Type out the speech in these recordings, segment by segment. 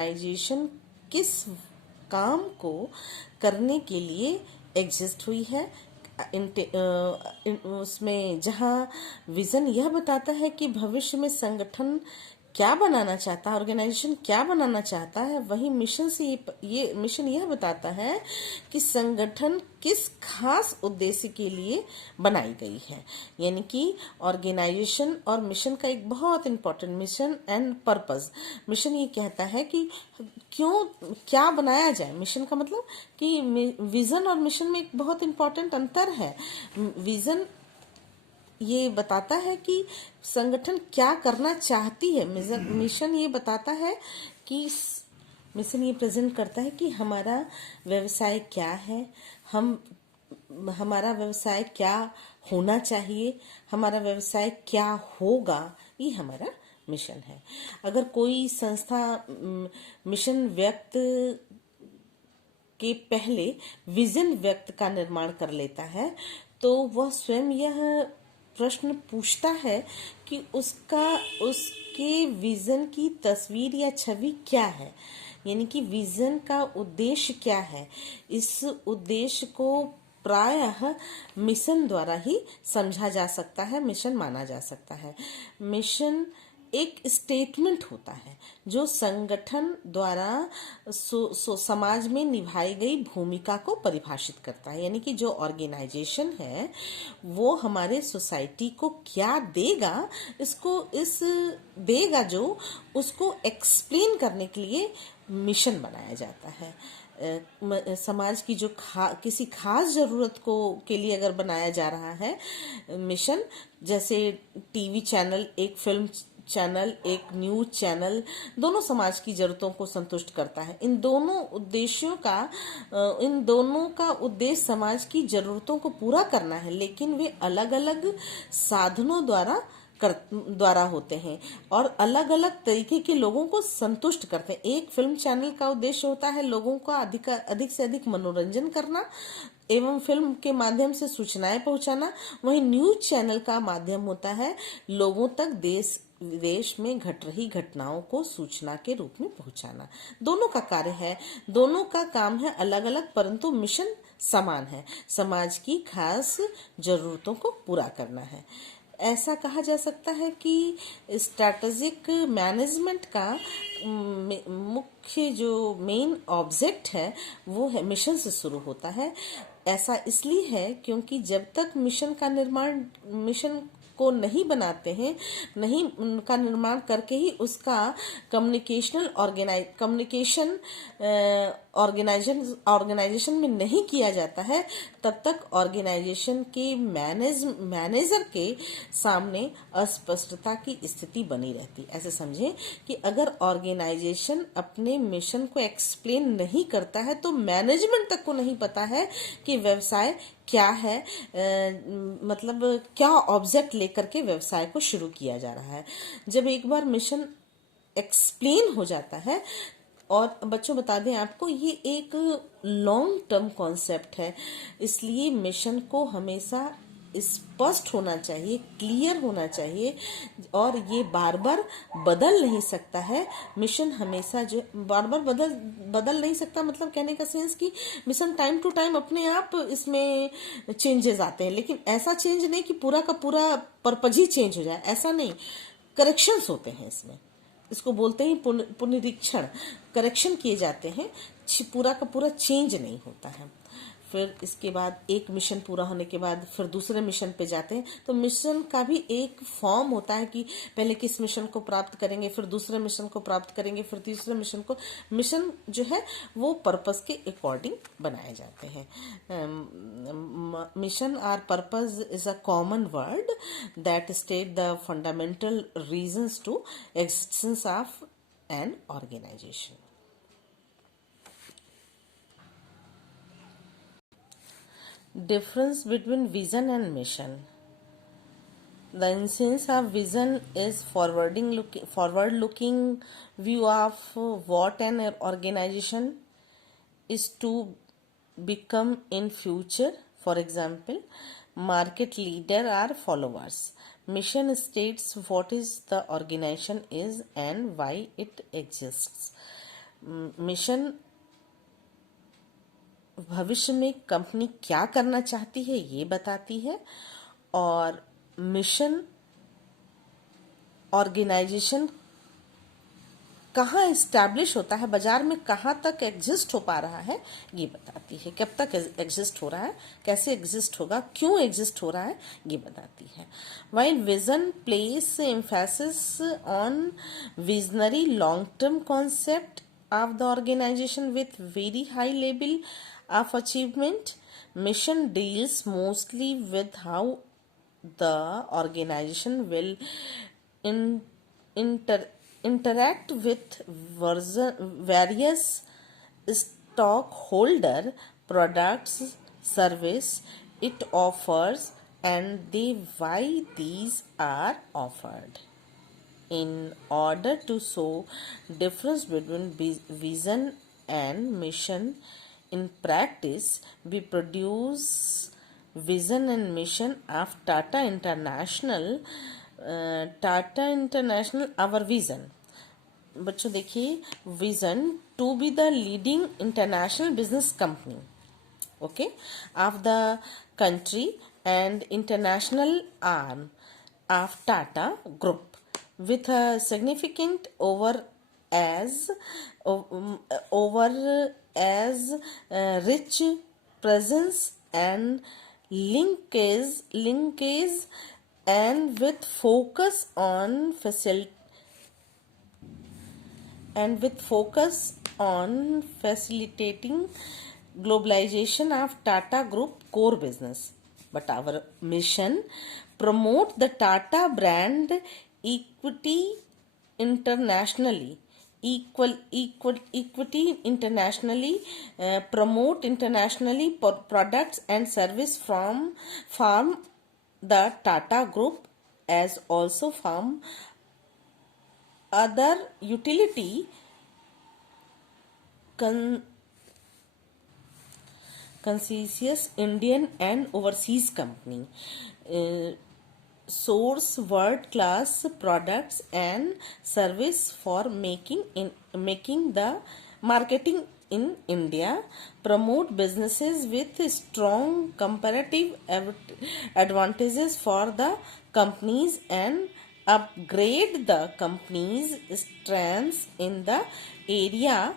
Organisation किस काम को करने के लिए एग्जिस्ट हुई है। उसमें जहाँ विजन यह बताता है कि भविष्य में संगठन क्या बनाना चाहता है, ऑर्गेनाइजेशन क्या बनाना चाहता है, वही मिशन से ये मिशन यह बताता है कि संगठन किस खास उद्देश्य के लिए बनाई गई है। यानी कि ऑर्गेनाइजेशन और मिशन का एक बहुत important mission and purpose. Mission ये कहता है कि क्यों क्या बनाया जाए। मिशन का मतलब कि विजन और मिशन में एक बहुत इंपॉर्टेंट अंतर है। विजन ये बताता है कि संगठन क्या करना चाहती है। मिशन ये बताता है कि मिशन ये प्रेजेंट करता है कि हमारा व्यवसाय क्या है, हमारा व्यवसाय क्या होना चाहिए, हमारा व्यवसाय क्या होगा, ये हमारा मिशन है। अगर कोई संस्था मिशन व्यक्त के पहले विजन व्यक्त का निर्माण कर लेता है तो वह स्वयं यह प्रश्न पूछता है कि उसके विजन की तस्वीर या छवि क्या है। यानी कि विजन का उद्देश्य क्या है। इस उद्देश्य को प्रायः मिशन द्वारा ही समझा जा सकता है, मिशन माना जा सकता है। मिशन एक स्टेटमेंट होता है जो संगठन द्वारा समाज में निभाई गई भूमिका को परिभाषित करता है। यानी कि जो ऑर्गेनाइजेशन है वो हमारे सोसाइटी को क्या देगा, देगा जो उसको एक्सप्लेन करने के लिए मिशन बनाया जाता है। समाज की जो किसी खास जरूरत को के लिए अगर बनाया जा रहा है मिशन, जैसे टीवी चैनल, एक फिल्म चैनल, एक न्यूज चैनल, दोनों समाज की जरूरतों को संतुष्ट करता है। इन दोनों का उद्देश्य समाज की जरूरतों को पूरा करना है, लेकिन वे अलग अलग साधनों द्वारा होते हैं और अलग अलग तरीके के लोगों को संतुष्ट करते हैं। एक फिल्म चैनल का उद्देश्य होता है लोगों का अधिक से अधिक मनोरंजन करना एवं फिल्म के माध्यम से सूचनाएं पहुंचाना। वहीं न्यूज चैनल का माध्यम होता है लोगों तक देश विदेश में घट रही घटनाओं को सूचना के रूप में पहुंचाना। दोनों का कार्य है, दोनों का काम है अलग अलग, परंतु मिशन समान है, समाज की खास जरूरतों को पूरा करना है। ऐसा कहा जा सकता है कि स्ट्रैटेजिक मैनेजमेंट का मुख्य जो मेन ऑब्जेक्ट है वो है मिशन से शुरू होता है। ऐसा इसलिए है क्योंकि जब तक मिशन को नहीं बनाते हैं, नहीं उनका निर्माण करके ही उसका कम्युनिकेशन ऑर्गेनाइजेशन में नहीं किया जाता है, तब तक ऑर्गेनाइजेशन के मैनेजर के सामने अस्पष्टता की स्थिति बनी रहती। ऐसे समझें कि अगर ऑर्गेनाइजेशन अपने मिशन को एक्सप्लेन नहीं करता है तो मैनेजमेंट तक को नहीं पता है कि व्यवसाय क्या है, मतलब क्या ऑब्जेक्ट लेकर के व्यवसाय को शुरू किया जा रहा है। जब एक बार मिशन एक्सप्लेन हो जाता है, और बच्चों बता दें आपको ये एक लॉन्ग टर्म कॉन्सेप्ट है, इसलिए मिशन को हमेशा स्पष्ट होना चाहिए, क्लियर होना चाहिए और ये बार बार बदल नहीं सकता है। मिशन हमेशा जो बार बार बदल नहीं सकता, मतलब कहने का सेंस कि मिशन टाइम टू टाइम अपने आप इसमें चेंजेस आते हैं, लेकिन ऐसा चेंज नहीं कि पूरा का पूरा पर्पज ही चेंज हो जाए, ऐसा नहीं। करेक्शंस होते हैं इसमें, इसको बोलते हैं पुनरीक्षण, करेक्शन किए जाते हैं, पूरा का पूरा चेंज नहीं होता है। फिर इसके बाद एक मिशन पूरा होने के बाद फिर दूसरे मिशन पे जाते हैं, तो मिशन का भी एक फॉर्म होता है कि पहले किस मिशन को प्राप्त करेंगे, फिर दूसरे मिशन को प्राप्त करेंगे, फिर तीसरे मिशन को। मिशन जो है वो पर्पस के अकॉर्डिंग बनाए जाते हैं। मिशन और purpose is a common word that state the fundamental reasons to existence of an organization. Difference between vision and mission. The essence of vision is forward looking view of what an organization is to become in future. For example, market leader or followers. Mission states what is the organization is and why it exists. Mission भविष्य में company क्या करना चाहती है ये बताती है, और मिशन ऑर्गेनाइजेशन कहाँ इस्टेब्लिश होता है, बाजार में कहाँ तक एग्जिस्ट हो पा रहा है ये बताती है, कब तक एग्जिस्ट हो रहा है, कैसे एग्जिस्ट होगा, क्यों एग्जिस्ट हो रहा है ये बताती है। While vision place emphasis on visionary long term concept of the organization with very high level of achievement, mission deals mostly with how the organization will in, inter, interact with various stockholder products, service it offers, and they why these are offered. In order to show difference between vision and mission in practice, we produce vision and mission of Tata International. Our vision. बच्चों देखिए, vision to be the leading international business company, okay, of the country and international arm of Tata Group with a significant over as rich presence and linkage and with focus on facilitating globalization of Tata Group core business. But our mission promote the Tata brand equity internationally, equity internationally, promote internationally products and service from the Tata Group as also from other utility conscious Indian and overseas company. Source world class products and service for making the marketing in India, promote businesses with strong comparative advantages for the companies and upgrade the company's strengths in the area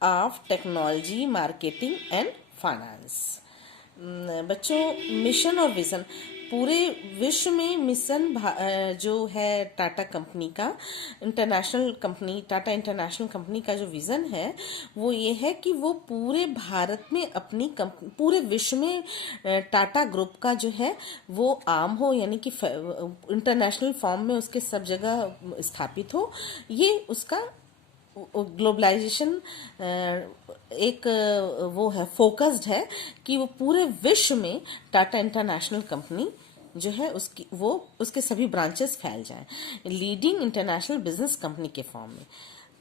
of technology, marketing and finance. बच्चों, mission और vision, पूरे विश्व में mission जो है Tata company का, international company Tata international company का जो विज़न है वो ये है कि वो पूरे भारत में अपनी पूरे विश्व में टाटा ग्रुप का जो है वो आम हो, यानी कि इंटरनेशनल फॉर्म में उसके सब जगह स्थापित हो। ये उसका ग्लोबलाइजेशन एक वो है, फोकस्ड है कि वो पूरे विश्व में टाटा इंटरनेशनल कंपनी जो है उसकी वो उसके सभी ब्रांचेस फैल जाएं लीडिंग इंटरनेशनल बिजनेस कंपनी के फॉर्म में।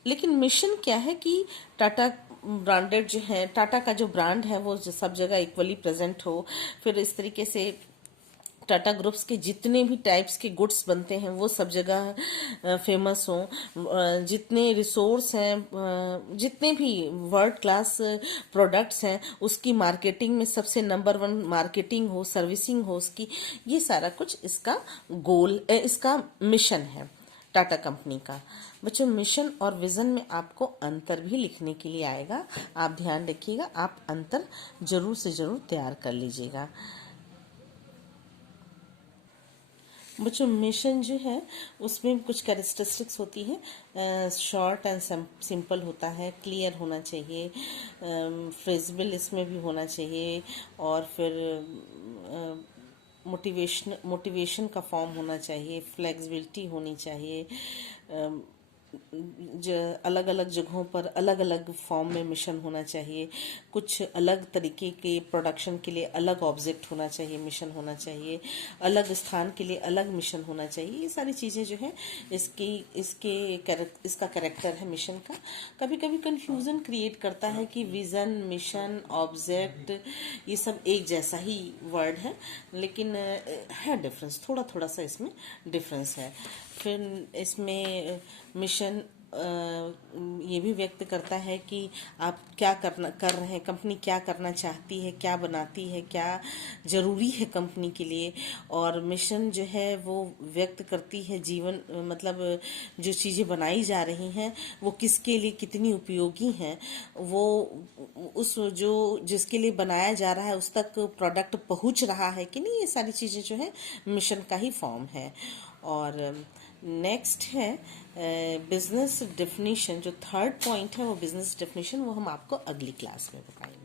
लेकिन मिशन क्या है कि टाटा ब्रांडेड जो है, टाटा का जो ब्रांड है वो जो सब जगह इक्वली प्रेजेंट हो, फिर इस तरीके से टाटा ग्रुप्स के जितने भी टाइप्स के गुड्स बनते हैं वो सब जगह फेमस हों, जितने रिसोर्स हैं, जितने भी वर्ल्ड क्लास प्रोडक्ट्स हैं उसकी मार्केटिंग में सबसे नंबर 1 मार्केटिंग हो, सर्विसिंग हो उसकी, ये सारा कुछ इसका गोल, इसका मिशन है टाटा कंपनी का। बच्चों, मिशन और विजन में आपको अंतर भी लिखने के लिए आएगा, आप ध्यान रखिएगा, आप अंतर जरूर से जरूर तैयार कर लीजिएगा। बच्चों, मिशन जो है उसमें कुछ कैरेक्टरिस्टिक्स होती है, शॉर्ट एंड सिंपल होता है, क्लियर होना चाहिए, फ्रेजिबल इसमें भी होना चाहिए, और फिर मोटिवेशन का फॉर्म होना चाहिए, फ्लेक्सिबिलिटी होनी चाहिए, अलग अलग जगहों पर अलग अलग फॉर्म में मिशन होना चाहिए, कुछ अलग तरीके के प्रोडक्शन के लिए अलग ऑब्जेक्ट होना चाहिए, मिशन होना चाहिए, अलग स्थान के लिए अलग मिशन होना चाहिए। ये सारी चीज़ें जो है इसका कैरेक्टर है मिशन का। कभी कभी कंफ्यूजन क्रिएट करता है कि विज़न, मिशन, ऑब्जेक्ट ये सब एक जैसा ही वर्ड है, लेकिन है डिफरेंस, थोड़ा थोड़ा सा इसमें डिफरेंस है। फिर इसमें मिशन ये भी व्यक्त करता है कि आप क्या कर रहे हैं, कंपनी क्या करना चाहती है, क्या बनाती है, क्या जरूरी है कंपनी के लिए। और मिशन जो है वो व्यक्त करती है जीवन, मतलब जो चीज़ें बनाई जा रही हैं वो किसके लिए कितनी उपयोगी हैं, वो उस जो जिसके लिए बनाया जा रहा है उस तक प्रोडक्ट पहुंच रहा है कि नहीं, ये सारी चीज़ें जो है मिशन का ही फॉर्म है। और नेक्स्ट है बिजनेस डेफिनेशन। जो थर्ड पॉइंट है वो बिजनेस डेफिनेशन, वो हम आपको अगली क्लास में बताएंगे।